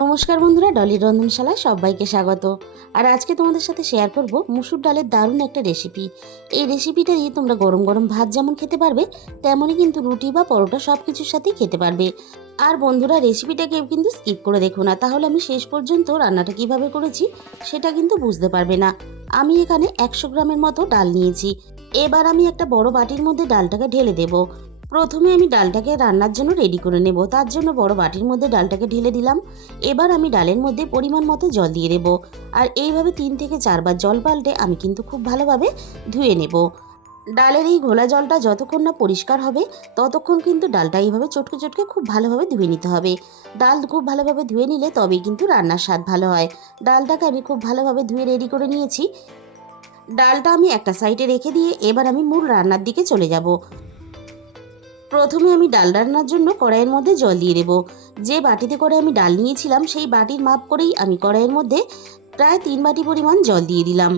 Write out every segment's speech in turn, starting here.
নমস্কার বন্ধুরা ডলির রন্ধনশালায় সবাইকে স্বাগত। আর আজকে তোমাদের সাথে শেয়ার করব মুসুর ডালের দারুণ একটা রেসিপি এই রেসিপিটা দিয়ে তোমরা গরম গরম ভাত যেমন খেতে পারবে, তেমনই কিন্তু রুটি বা পরোটা সব কিছুর সাথেই খেতে পারবে। আর বন্ধুরা রেসিপিটা কেউ কিন্তু স্কিপ করে দেখো না। তাহলে আমি শেষ পর্যন্ত রান্নাটা কীভাবে করেছি, সেটা কিন্তু বুঝতে পারবে না। আমি এখানে একশো গ্রামের মতো ডাল নিয়েছি। এবার আমি একটা বড় বাটির মধ্যে ডালটাকে ঢেলে দেবো। প্রথমে আমি ডালটাকে রান্নার জন্য রেডি করে নেব। তার জন্য বড় বাটির মধ্যে ডালটাকে ঢেলে দিলাম। এবার আমি ডালের মধ্যে পরিমাণ মতো জল দিয়ে দেবো। আর এইভাবে তিন থেকে চারবার জল পাল্টে আমি কিন্তু খুব ভালোভাবে ধুয়ে নেব। ডালের এই ঘোলা জলটা যতক্ষণ না পরিষ্কার হবে, ততক্ষণ কিন্তু ডালটা এইভাবে চটকে চটকে খুব ভালোভাবে ধুয়ে নিতে হবে। ডাল খুব ভালোভাবে ধুয়ে নিলে তবেই কিন্তু রান্নার স্বাদ ভালো হয়। ডালটাকে আমি খুব ভালোভাবে ধুয়ে রেডি করে নিয়েছি। ডালটা আমি একটা সাইডে রেখে দিয়ে এবার আমি মূল রান্নার দিকে চলে যাব। প্রথমে আমি ডাল রান্নার জন্য কড়াইয়ের মধ্যে জল দিয়ে দেবো। যে বাটিতে করে আমি ডাল নিয়েছিলাম, সেই বাটির মাপ করেই আমি কড়াইয়ের মধ্যে প্রায় তিন বাটি পরিমাণ জল দিয়ে দিলাম।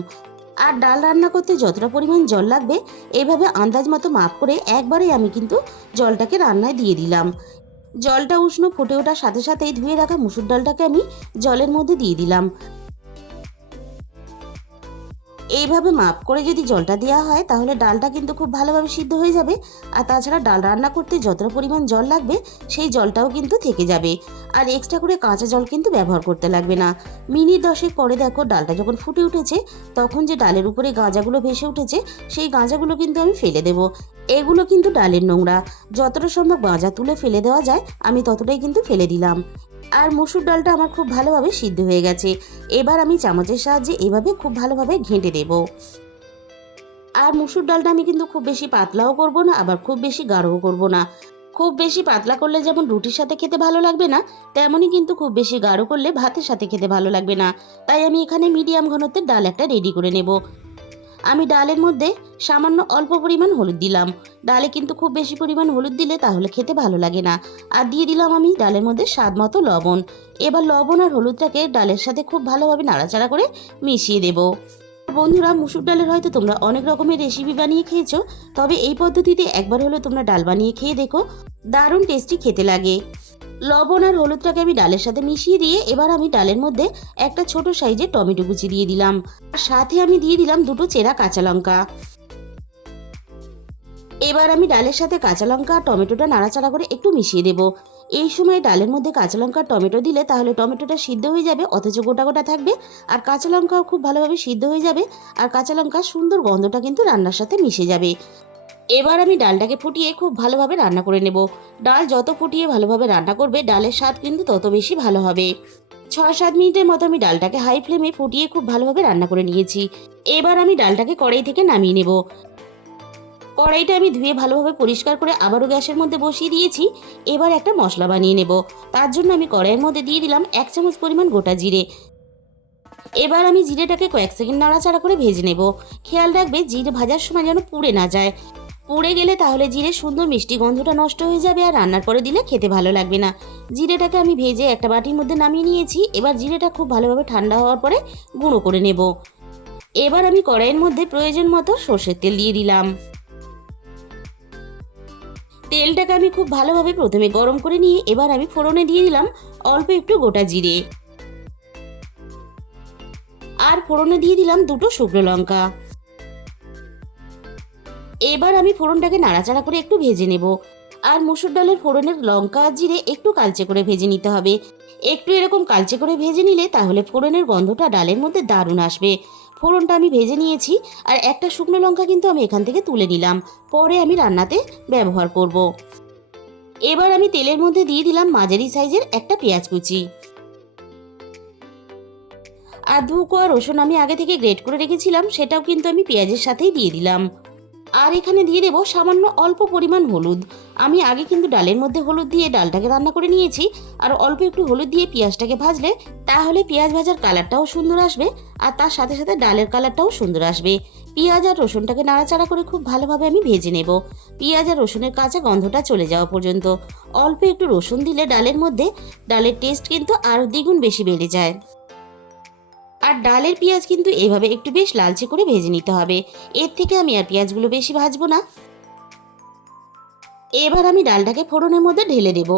আর ডাল রান্না করতে যতটা পরিমাণ জল লাগবে এইভাবে আন্দাজ মতো মাপ করে একবারে আমি কিন্তু জলটাকে রান্নায় দিয়ে দিলাম। জলটা উষ্ণ ফুটে ওঠার সাথে সাথেই ধুয়ে রাখা মুসুর ডালটাকে আমি জলের মধ্যে দিয়ে দিলাম। এইভাবে মাপ করে যদি জলটা দেওয়া হয়, তাহলে ডালটা কিন্তু খুব ভালোভাবে সিদ্ধ হয়ে যাবে। আর তাছাড়া ডাল রান্না করতে যতটা পরিমাণ জল লাগবে, সেই জলটাও কিন্তু থেকে যাবে। আর এক্সট্রা করে কাঁচা জল কিন্তু ব্যবহার করতে লাগবে না। মিনিট দশেক পরে দেখো ডালটা যখন ফুটে উঠেছে, তখন যে ডালের উপরে গাঁজাগুলো ভেসে উঠেছে, সেই গাঁজাগুলো কিন্তু আমি ফেলে দেবো। এগুলো কিন্তু ডালের নোংরা। যতটা সম্ভব গাঁজা তুলে ফেলে দেওয়া যায়, আমি ততটাই কিন্তু ফেলে দিলাম। আর মুসুর ডালটা আমার খুব ভালোভাবে সিদ্ধ হয়ে গেছে। এবার আমি চামচের সাহায্যে এভাবে খুব ভালোভাবে ঘেঁটে দেব। আর মুসুর ডালটা আমি কিন্তু খুব বেশি পাতলাও করব না, আবার খুব বেশি গাঢ়ও করব না। খুব বেশি পাতলা করলে যেমন রুটির সাথে খেতে ভালো লাগবে না, তেমনই কিন্তু খুব বেশি গাঢ় করলে ভাতের সাথে খেতে ভালো লাগবে না। তাই আমি এখানে মিডিয়াম ঘনত্বের ডাল একটা রেডি করে নেব। আমি ডালের মধ্যে সামান্য অল্প পরিমাণ হলুদ দিলাম। ডালে কিন্তু খুব বেশি পরিমাণ হলুদ দিলে তাহলে খেতে ভালো লাগে না। আর দিয়ে দিলাম আমি ডালের মধ্যে স্বাদ মতো লবণ। এবার লবণ আর হলুদটাকে ডালের সাথে খুব ভালোভাবে নাড়াচাড়া করে মিশিয়ে দেব। বন্ধুরা, মুসুর ডালের হয়তো তোমরা অনেক রকমের রেসিপি বানিয়ে খেয়েছো, তবে এই পদ্ধতিতে একবার হলেও তোমরা ডাল বানিয়ে খেয়ে দেখো। দারুণ টেস্টি খেতে লাগে। লবণ আর হলুদটাকে আমি ডালের সাথে মিশিয়ে দিয়ে এবার আমি ডালের মধ্যে একটা ছোট সাইজের টমেটো কুচি দিয়ে দিলাম। আর সাথে আমি দিয়ে দিলাম দুটো চেরা কাঁচা লঙ্কা। এবার আমি ডালের সাথে কাঁচা লঙ্কা আর টমেটোটা নাড়াচাড়া করে একটু মিশিয়ে দেব। এই সময় ডালের মধ্যে কাঁচা লঙ্কা টমেটো দিলে তাহলে টমেটোটা সিদ্ধ হয়ে যাবে, অথচ গোটা গোটা থাকবে। আর কাঁচা লঙ্কাও খুব ভালোভাবে সিদ্ধ হয়ে যাবে, আর কাঁচা লঙ্কার সুন্দর গন্ধটা কিন্তু রান্নার সাথে মিশে যাবে। এবার আমি ডালটাকে ফুটিয়ে খুব ভালোভাবে রান্না করে নেব। ডাল যত ফুটিয়ে ভালোভাবে রান্না করবে, ডালের স্বাদ কিন্তু তত বেশি ভালো হবে। ছয় সাত মিনিটের মতো আমি ডালটাকে হাই ফ্লেমে ফুটিয়ে খুব ভালোভাবে রান্না করে নিয়েছি। এবার আমি ডালটাকে কড়াই থেকে নামিয়ে নেব। কড়াইটা আমি ধুয়ে ভালোভাবে পরিষ্কার করে আবারও গ্যাসের মধ্যে বসিয়ে দিয়েছি। এবার একটা মশলা বানিয়ে নেব। তার জন্য আমি কড়াইয়ের মধ্যে দিয়ে দিলাম এক চামচ পরিমাণ গোটা জিরে। এবার আমি জিরেটাকে কয়েক সেকেন্ড নাড়াচাড়া করে ভেজে নেব। খেয়াল রাখবে, জিরে ভাজার সময় যেন পুড়ে না যায়। পুড়ে গেলে তাহলে জিরে সুন্দর মিষ্টি গন্ধটা নষ্ট হয়ে যাবে আর রান্নার পরে দিলে খেতে ভালো লাগবে না। জিরেটাকে আমি ভেজে একটা বাটির মধ্যে নামিয়ে নিয়েছি। এবার জিরেটা খুব ভালোভাবে ঠান্ডা হওয়ার পরে গুঁড়ো করে নেব। এবার আমি কড়াইয়ের মধ্যে প্রয়োজন মতো সর্ষের তেল দিয়ে দিলাম। তেলটাকে আমি খুব ভালোভাবে প্রথমে গরম করে নিয়ে এবার আমি ফোড়নে দিয়ে দিলাম অল্প একটু গোটা জিরে। আর ফোড়নে দিয়ে দিলাম দুটো শুকনো লঙ্কা। এবার আমি ফোড়নটাকে নাড়াচাড়া করে একটু ভেজে নেব। আর মুসুর ডালের ফোড়নের লঙ্কা আর জিরে একটু কালচে করে ভেজে নিতে হবে। একটু এরকম কালচে করে ভেজে নিলে তাহলে ফোড়নের গন্ধটা ডালের মধ্যে দারুণ আসবে। ফোড়নটা আমি ভেজে নিয়েছি আর একটা শুকনো লঙ্কা কিন্তু আমি এখান থেকে তুলে নিলাম। পরে আমি রান্নাতে ব্যবহার করব। এবার আমি তেলের মধ্যে দিয়ে দিলাম মাঝারি সাইজের একটা পেঁয়াজ কুচি। আর দু কোয়া রসুন আমি আগে থেকে গ্রেট করে রেখেছিলাম, সেটাও কিন্তু আমি পেঁয়াজের সাথেই দিয়ে দিলাম। আর এখানে দিয়ে দেবো সামান্য অল্প পরিমাণ হলুদ। আমি আগে কিন্তু ডালের মধ্যে হলুদ দিয়ে ডালটাকে রান্না করে নিয়েছি, আর অল্প একটু হলুদ দিয়ে পেঁয়াজটাকে ভাজলে তাহলে পেঁয়াজ ভাজার কালারটাও সুন্দর আসবে, আর তার সাথে সাথে ডালের কালারটাও সুন্দর আসবে। পেঁয়াজ আর রসুনটাকে নাড়াচাড়া করে খুব ভালোভাবে আমি ভেজে নেব। পেঁয়াজ আর রসুনের কাঁচা গন্ধটা চলে যাওয়া পর্যন্ত। অল্প একটু রসুন দিলে ডালের মধ্যে ডালের টেস্ট কিন্তু আরও দ্বিগুণ বেশি বেড়ে যায়। আর ডালের পেঁয়াজ কিন্তু এভাবে একটু বেশ লালচে করে ভেজে নিতে হবে। এর থেকে আমি আর পেঁয়াজগুলো বেশি ভাজবো না। এবার আমি ডালটাকে ফোড়নের মধ্যে ঢেলে দেব।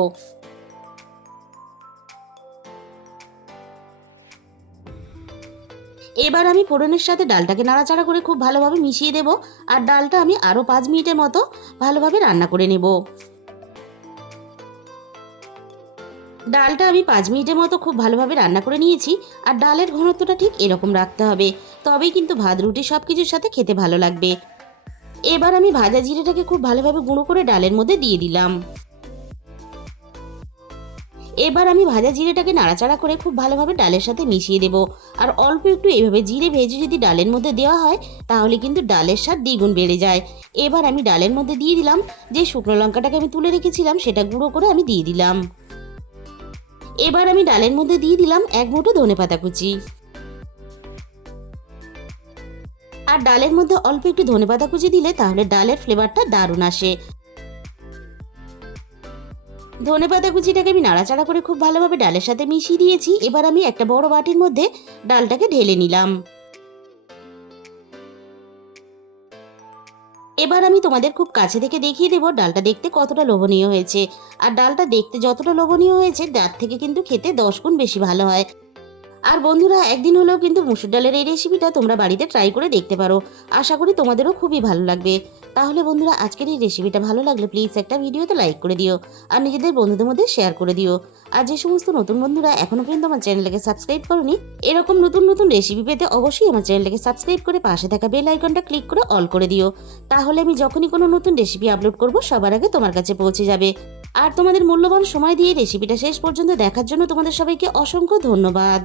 এবার আমি ফোড়নের সাথে ডালটাকে নাড়াচাড়া করে খুব ভালোভাবে মিশিয়ে দেব। আর ডালটা আমি আরও পাঁচ মিনিটের মতো ভালোভাবে রান্না করে নেব। ডালটা আমি পাঁচ মিনিটের মতো খুব ভালোভাবে রান্না করে নিয়েছি, আর ডালের ঘনত্বটা ঠিক এরকম রাখতে হবে। তবেই কিন্তু ভাত, রুটি সব কিছুর সাথে খেতে ভালো লাগবে। এবার আমি ভাজা জিরেটাকে খুব ভালোভাবে গুঁড়ো করে ডালের মধ্যে দিয়ে দিলাম। এবার আমি ভাজা জিরেটাকে নাড়াচাড়া করে খুব ভালোভাবে ডালের সাথে মিশিয়ে দেব। আর অল্প একটু এইভাবে জিরে ভেজে যদি ডালের মধ্যে দেওয়া হয়, তাহলে কিন্তু ডালের স্বাদ দ্বিগুণ বেড়ে যায়। এবার আমি ডালের মধ্যে দিয়ে দিলাম যে শুকনো লঙ্কাটাকে আমি তুলে রেখেছিলাম, সেটা গুঁড়ো করে আমি দিয়ে দিলাম। এবার আমি ডালের মধ্যে দিয়ে দিলাম এক মুঠো ধনে পাতা কুচি। আর ডালের মধ্যে অল্প একটু ধনে পাতা কুচি দিলে তাহলে ডালের ফ্লেভারটা দারুণ আসে। ধনে পাতা কুচিটাকে আমি নাড়াচাড়া করে খুব ভালোভাবে ডালের সাথে মিশিয়ে দিয়েছি। এবার আমি একটা বড় বাটির মধ্যে ডালটাকে ঢেলে নিলাম। এবার আমি তোমাদের খুব কাছে থেকে দেখিয়ে দেবো ডালটা দেখতে কতটা লোভনীয় হয়েছে। আর ডালটা দেখতে যতটা লোভনীয় হয়েছে, তার থেকে কিন্তু খেতে দশ গুণ বেশি ভালো হয়। আর বন্ধুরা, একদিন হলেও কিন্তু মুসুর ডালের এই রেসিপিটা তোমরা বাড়িতে ট্রাই করে দেখতে পারো। আশা করি তোমাদেরও খুবই ভালো লাগবে। তাহলে বন্ধুরা, আজকের এই রেসিপিটা ভালো লাগলে প্লিজ একটা ভিডিওতে লাইক করে দিও। আর নিজেদের বন্ধুদের মধ্যে শেয়ার করে দিও। আর যে সমস্ত নতুন বন্ধুরা এখনও পর্যন্ত আমার চ্যানেলটাকে সাবস্ক্রাইব করনি, এরকম নতুন নতুন রেসিপি পেতে অবশ্যই আমার চ্যানেলটাকে সাবস্ক্রাইব করে পাশে থাকা বেল আইকনটা ক্লিক করে অল করে দিও। তাহলে আমি যখনই কোনো নতুন রেসিপি আপলোড করব, সবার আগে তোমার কাছে পৌঁছে যাবে। আর তোমাদের মূল্যবান সময় দিয়ে রেসিপিটা শেষ পর্যন্ত দেখার জন্য তোমাদের সবাইকে অসংখ্য ধন্যবাদ।